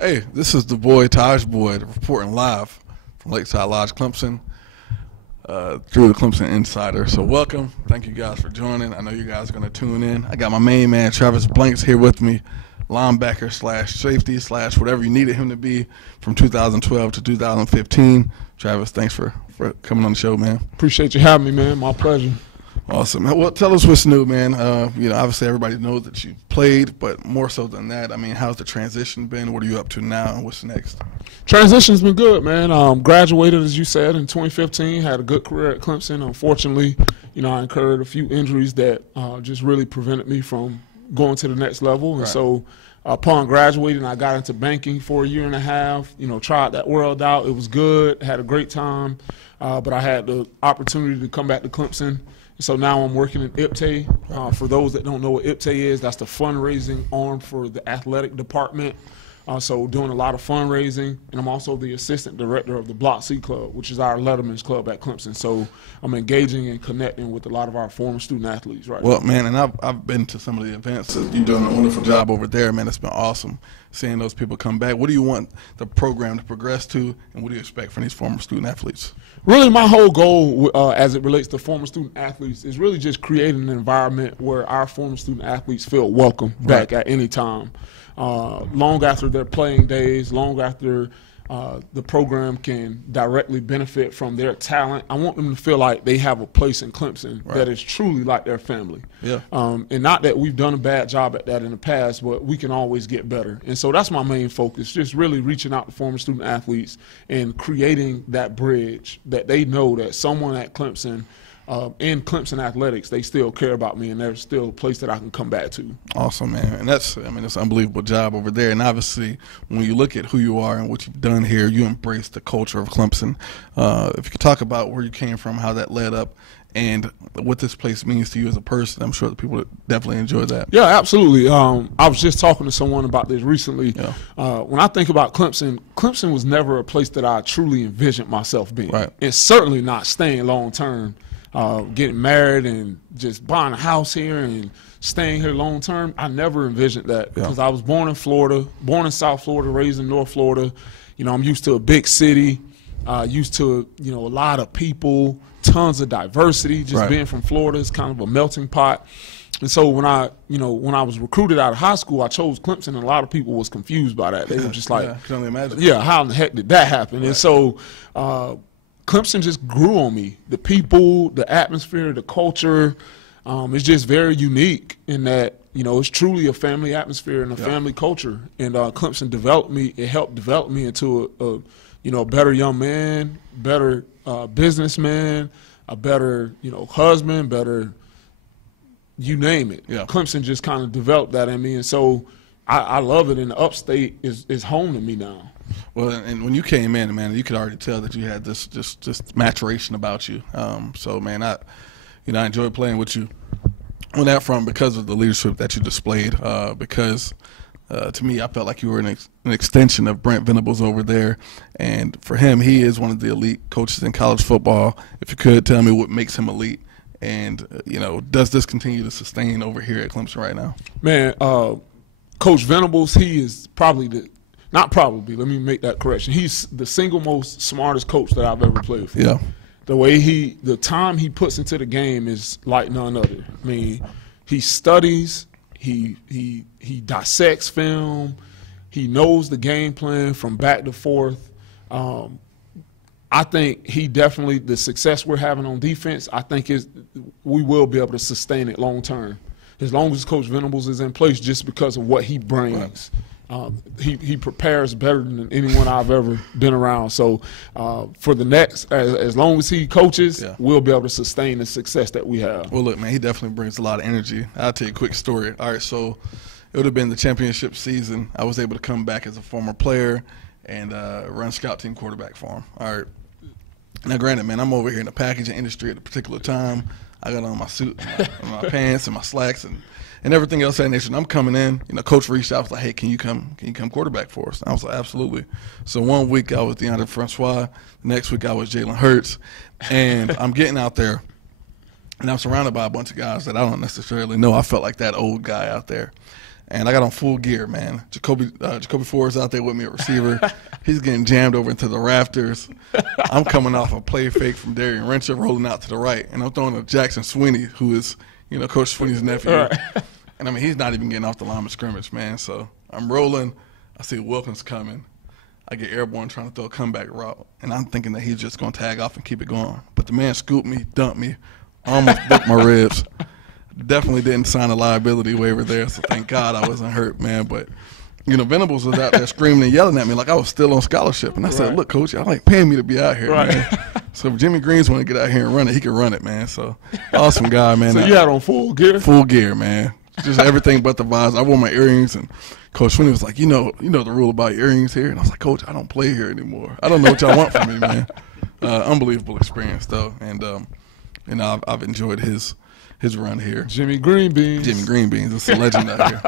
Hey, this is the boy, Tajh Boyd, reporting live from Lakeside Lodge, Clemson, through the Clemson Insider. So welcome. Thank you guys for joining. I know you guys are going to tune in. I got my main man, Travis Blanks, here with me, linebacker slash safety slash whatever you needed him to be from 2012 to 2015. Travis, thanks for coming on the show, man. Appreciate you having me, man. My pleasure. Awesome. Well, tell us what's new, man. Obviously everybody knows that you played, but more so than that, I mean, how's the transition been? What are you up to now, and what's next? Transition's been good, man. Graduated, as you said, in 2015. Had a good career at Clemson. Unfortunately, I incurred a few injuries that just really prevented me from going to the next level. And so upon graduating, I got into banking for a year and a half. Tried that world out. It was good. Had a great time. But I had the opportunity to come back to Clemson. So now I'm working at IPTAY. For those that don't know what IPTAY is, that's the fundraising arm for the athletic department. So doing a lot of fundraising, and I'm also the assistant director of the Block C Club, which is our Letterman's Club at Clemson. So I'm engaging and connecting with a lot of our former student athletes right now. Well, man, and I've been to some of the events. You've done a wonderful job over there, man. It's been awesome seeing those people come back. What do you want the program to progress to, and what do you expect from these former student athletes? Really, my whole goal as it relates to former student athletes is really just creating an environment where our former student athletes feel welcome back at any time. Long after their playing days, long after the program can directly benefit from their talent, I want them to feel like they have a place in Clemson that is truly like their family. Yeah. And not that we've done a bad job at that in the past, but we can always get better. And so that's my main focus, just really reaching out to former student athletes and creating that bridge that they know that someone at Clemson, in Clemson athletics, they still care about me, and there's still a place that I can come back to. Awesome, man. And it's an unbelievable job over there. And obviously, when you look at who you are and what you've done here, you embrace the culture of Clemson. If you could talk about where you came from, how that led up, and what this place means to you as a person, I'm sure that people would definitely enjoy that. Yeah, absolutely. I was just talking to someone about this recently. Yeah. When I think about Clemson, Clemson was never a place that I truly envisioned myself being. Right. And certainly not staying long term. Getting married and just buying a house here and staying here long term, I never envisioned that because I was born in Florida, born in South Florida, raised in North Florida. I'm used to a big city, used to a lot of people, tons of diversity. Just being from Florida is kind of a melting pot. And so when I was recruited out of high school, I chose Clemson, and a lot of people was confused by that. They were just like, I can only imagine. Yeah, how in the heck did that happen? Right. And so Clemson just grew on me. The people, the atmosphere, the culture, it's just very unique in that, it's truly a family atmosphere and a family culture. And Clemson developed me. It helped develop me into a better young man, better businessman, a better, husband, better, you name it. Yeah. Clemson just kind of developed that in me. And so I love it. And the upstate is home to me now. Well, and when you came in, man, you could already tell that you had this just maturation about you. So, man, I enjoyed playing with you on that front because of the leadership that you displayed. Because to me, I felt like you were an extension of Brent Venables over there. And for him, he is one of the elite coaches in college football. If you could tell me what makes him elite, and does this continue to sustain over here at Clemson right now? Man, Coach Venables, he is probably not probably, let me make that correction. He's the single most smartest coach that I've ever played for. Yeah. The time he puts into the game is like none other. I mean, he studies, he dissects film, he knows the game plan from back to forth. I think he definitely, the success we're having on defense, I think we will be able to sustain it long term. As long as Coach Venables is in place, just because of what he brings. Right. He prepares better than anyone I've ever been around. So for the next, as long as he coaches, we'll be able to sustain the success that we have. Well, look, man, he definitely brings a lot of energy. I'll tell you a quick story. All right, so it would have been the championship season. I was able to come back as a former player and run scout team quarterback for him. All right. Now, granted, man, I'm over here in the packaging industry at a particular time. I got on my suit, my pants, and my slacks, and everything else that nature. And I'm coming in, Coach reached out, was like, hey, can you come quarterback for us? And I was like, absolutely. So one week I was DeAndre Francois. The next week I was Jalen Hurts. And I'm getting out there, and I'm surrounded by a bunch of guys that I don't necessarily know. I felt like that old guy out there. and I got on full gear, man. Jacoby Ford's out there with me at receiver. He's getting jammed over into the rafters. I'm coming off a play fake from Darian Rencher, rolling out to the right, and I'm throwing to Jackson Sweeney, who is, Coach Sweeney's nephew. Right. And, I mean, he's not even getting off the line of scrimmage, man. So I'm rolling. I see Wilkins coming. I get airborne trying to throw a comeback route, and I'm thinking that he's just going to tag off and keep it going. But the man scooped me, dumped me, almost broke my ribs. Definitely didn't sign a liability waiver there, so thank God I wasn't hurt, man. But, Venables was out there screaming and yelling at me like I was still on scholarship. And I said, look, Coach, y'all like paying me to be out here, man. So if Jimmy Green's want to get out here and run it, he can run it, man. So awesome guy, man. So you had on full gear? Full gear, man. Just everything but the vibes. I wore my earrings, and Coach Sweeney was like, you know the rule about earrings here? And I was like, Coach, I don't play here anymore. I don't know what y'all want from me, man. Unbelievable experience, though. And, I've enjoyed his run here. Jimmy Greenbeans. Jimmy Greenbeans. It's a legend out here.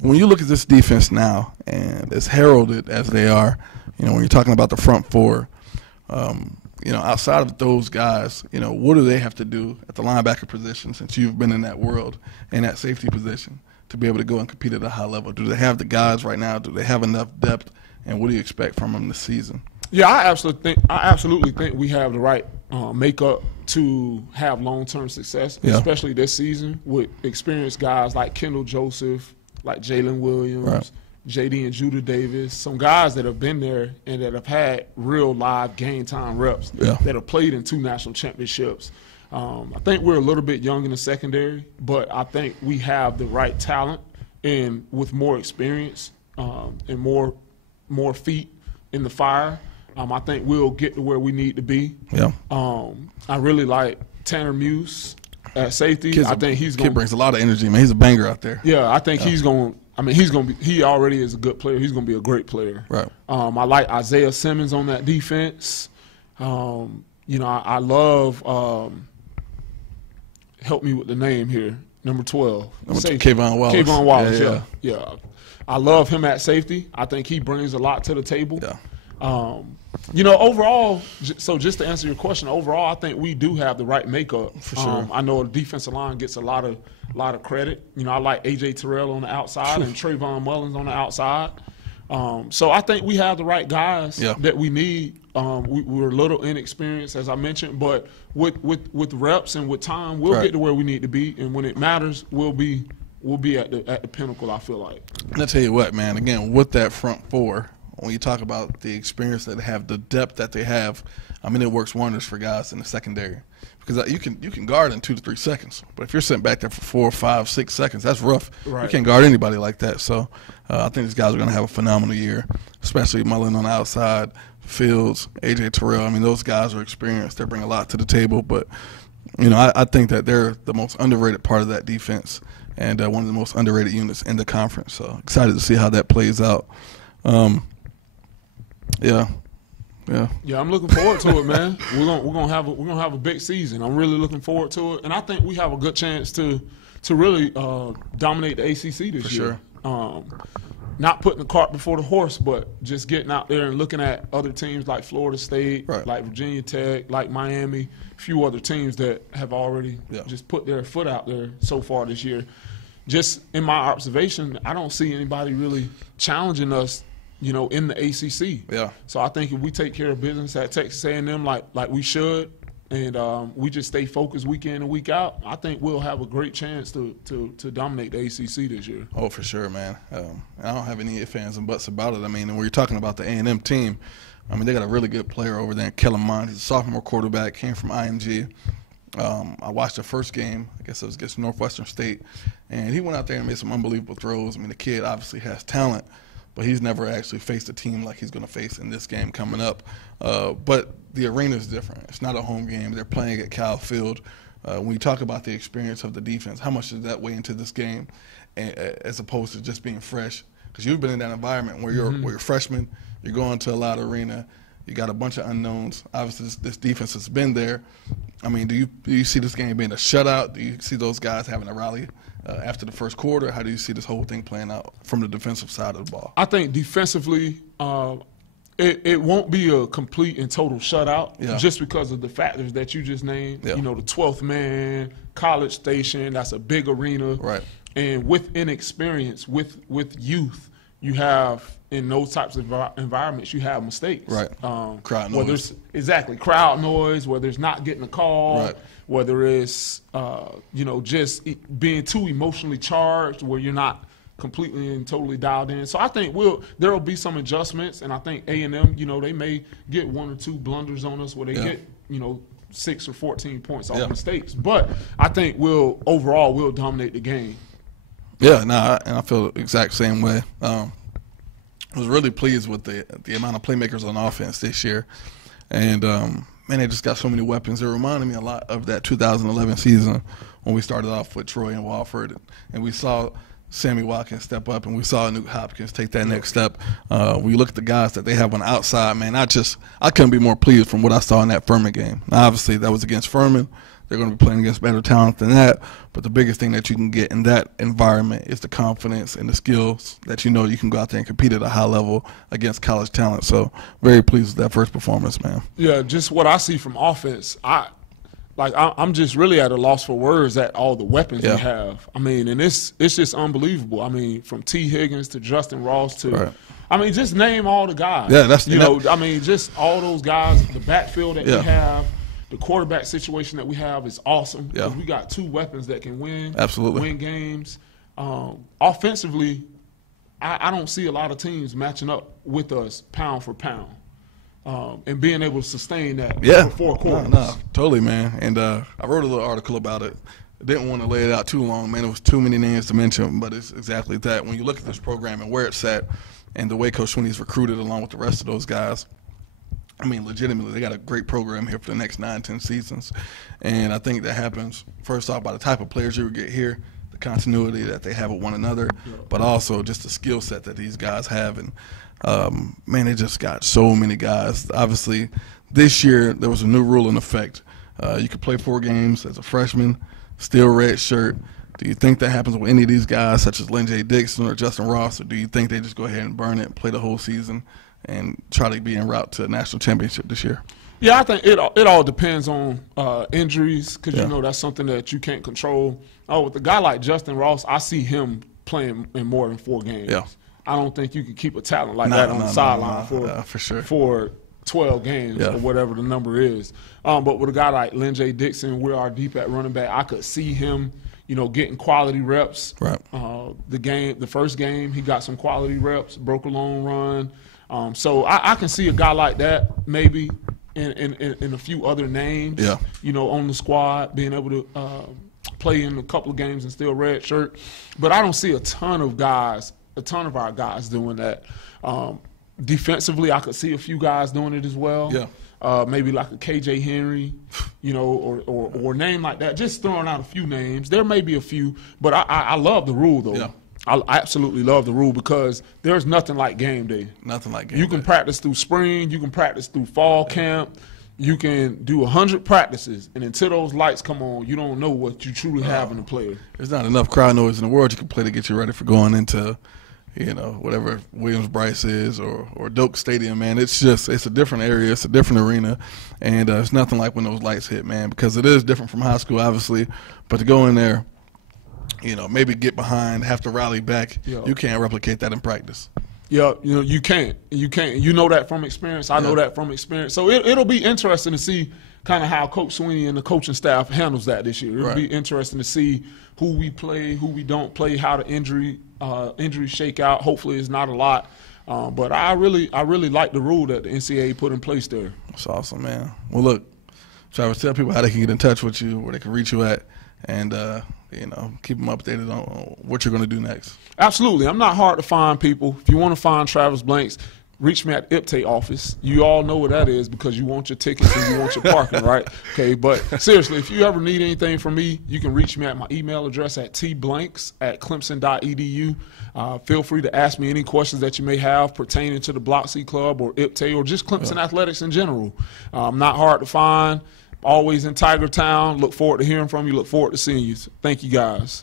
When you look at this defense now, and as heralded as they are, when you're talking about the front four, outside of those guys, what do they have to do at the linebacker position, since you've been in that world, in that safety position, to be able to go and compete at a high level? Do they have the guys right now? Do they have enough depth? And what do you expect from them this season? Yeah, I absolutely think we have the right makeup to have long-term success, especially this season with experienced guys like Kendall Joseph, like Jalen Williams, JD and Judah Davis, some guys that have been there and that have had real live game time reps that have played in 2 national championships. I think we're a little bit young in the secondary, but I think we have the right talent and with more experience and more feet in the fire. I think we'll get to where we need to be. Yeah. I really like Tanner Muse at safety. Kid brings a lot of energy, man. He's a banger out there. Yeah, I think he's going. I mean, he already is a good player. He's going to be a great player. Right. I like Isaiah Simmons on that defense. I love. Help me with the name here. Number 12. Kayvon Wallace. Kayvon Wallace. Yeah. I love him at safety. I think he brings a lot to the table. Yeah. Overall, so just to answer your question, overall, I think we do have the right makeup. For sure. I know the defensive line gets a lot of credit. I like A.J. Terrell on the outside and Trayvon Mullins on the outside. So I think we have the right guys that we need. We're a little inexperienced, as I mentioned, but with reps and with time, we'll get to where we need to be. And when it matters, we'll be at the pinnacle, I feel like. And I tell you what, man, again, with that front four, when you talk about the experience that they have, the depth that they have, I mean, it works wonders for guys in the secondary. Because you can guard in 2 to 3 seconds, but if you're sitting back there for 4, 5, 6 seconds, that's rough. Right. You can't guard anybody like that. So I think these guys are going to have a phenomenal year, especially Mullen on the outside, Fields, A.J. Terrell. I mean, those guys are experienced. They bring a lot to the table. But, I think that they're the most underrated part of that defense and one of the most underrated units in the conference. So excited to see how that plays out. Yeah, I'm looking forward to it, man. We're gonna have a big season. I'm really looking forward to it, and I think we have a good chance to really dominate the ACC this year. Sure. Not putting the cart before the horse, but just getting out there and looking at other teams like Florida State, like Virginia Tech, like Miami, a few other teams that have already just put their foot out there so far this year. Just in my observation, I don't see anybody really challenging us, in the ACC. Yeah. So I think if we take care of business at Texas A&M like we should, and we just stay focused week in and week out, I think we'll have a great chance to dominate the ACC this year. Oh, for sure, man. I don't have any ifs, ands, and buts about it. I mean, when you're talking about the A&M team, I mean, they got a really good player over there, Kellen Mond. He's a sophomore quarterback, came from IMG. I watched the first game, I guess it was against Northwestern State, and he went out there and made some unbelievable throws. I mean, the kid obviously has talent, but he's never actually faced a team like he's going to face in this game coming up. But the arena is different. It's not a home game. They're playing at Cal Field. When you talk about the experience of the defense, how much does that weigh into this game as opposed to just being fresh? Because you've been in that environment where you're a freshman, you're going to a loud arena, you got a bunch of unknowns. Obviously, this defense has been there. I mean, do you see this game being a shutout? Do you see those guys having a rally after the first quarter? How do you see this whole thing playing out from the defensive side of the ball? I think defensively, it won't be a complete and total shutout just because of the factors that you just named. Yeah. The 12th man, College Station, that's a big arena. Right. And with inexperience, with youth, you have in those types of environments, you have mistakes. Right. Crowd noise. Whether it's, exactly, crowd noise, whether it's not getting a call, right. whether it's, just being too emotionally charged where you're not completely and totally dialed in. So I think there will be some adjustments, and I think A&M, they may get 1 or 2 blunders on us where they get, 6 or 14 points off mistakes. But I think overall we'll dominate the game. Yeah, and I feel the exact same way. I was really pleased with the amount of playmakers on offense this year. And, man, they just got so many weapons. It reminded me a lot of that 2011 season when we started off with Troy and Wofford. And we saw Sammy Watkins step up, and we saw Nuke Hopkins take that next step. When you look at the guys that they have on the outside, man, I couldn't be more pleased from what I saw in that Furman game. Now, obviously, that was against Furman. They're going to be playing against better talent than that. But the biggest thing that you can get in that environment is the confidence and the skills that you can go out there and compete at a high level against college talent. So very pleased with that first performance, man. Yeah, just what I see from offense, I'm just really at a loss for words at all the weapons we have. I mean, and it's just unbelievable. I mean, from T. Higgins to Justin Ross to I mean, just name all the guys. Yeah, that's I mean, just all those guys, the backfield that we have. The quarterback situation that we have is awesome because we got 2 weapons that can win games. Offensively, I don't see a lot of teams matching up with us pound for pound and being able to sustain that for 4 quarters. No, totally, man. And I wrote a little article about it. I didn't want to lay it out too long, man. It was too many names to mention, but it's exactly that. When you look at this program and where it's at and the way Coach Sweeney's recruited along with the rest of those guys, I mean, legitimately, they got a great program here for the next 9, 10 seasons. And I think that happens, first off, by the type of players you get here, the continuity that they have with one another, but also just the skill set that these guys have. And, man, they just got so many guys. Obviously, this year there was a new rule in effect. You could play 4 games as a freshman, still red shirt. Do you think that happens with any of these guys, such as Lynn J. Dixon or Justin Ross, or do you think they just go ahead and burn it and play the whole season and try to be en route to a national championship this year? Yeah, I think it all depends on injuries because, that's something that you can't control. With a guy like Justin Ross, I see him playing in more than 4 games. Yeah. I don't think you can keep a talent like that on the sideline for sure. For 12 games or whatever the number is. But with a guy like Lynn J. Dixon, we are deep at running back. I could see him, getting quality reps. Right. The first game, he got some quality reps, broke a long run. So I can see a guy like that maybe in a few other names, on the squad, being able to play in a couple of games and still red shirt. But I don't see a ton of our guys doing that. Defensively, I could see a few guys doing it as well. Yeah. Maybe like a KJ Henry, or a name like that. Just throwing out a few names. There may be a few, but I love the rule, though. Yeah. I absolutely love the rule because there's nothing like game day. Nothing like game day. You can practice through spring. You can practice through fall camp. You can do 100 practices, and until those lights come on, you don't know what you truly have in the player. There's not enough crowd noise in the world you can play to get you ready for going into, whatever Williams-Brice is or Doak Stadium, man. It's a different area. It's a different arena, and it's nothing like when those lights hit, man, because it is different from high school, obviously, but to go in there, maybe get behind, have to rally back. You can't replicate that in practice. Yeah, you can't. You can't. You know that from experience. I know that from experience. So it'll be interesting to see kind of how Coach Sweeney and the coaching staff handles that this year. It'll be interesting to see who we play, who we don't play, how the injuries shake out. Hopefully it's not a lot. But I really like the rule that the NCAA put in place there. That's awesome, man. Well, look, Travis, tell people how they can get in touch with you, where they can reach you at, and keep them updated on what you're going to do next. Absolutely. I'm not hard to find, people. If you want to find Travis Blanks, reach me at the IPTAY office. You all know what that is because you want your tickets and you want your parking, right? Okay, but seriously, if you ever need anything from me, you can reach me at my email address at tblanks@clemson.edu. Feel free to ask me any questions that you may have pertaining to the Block C Club or IPTAY or just Clemson athletics in general. I'm not hard to find. Always in Tiger Town. Look forward to hearing from you. Look forward to seeing you. Thank you, guys.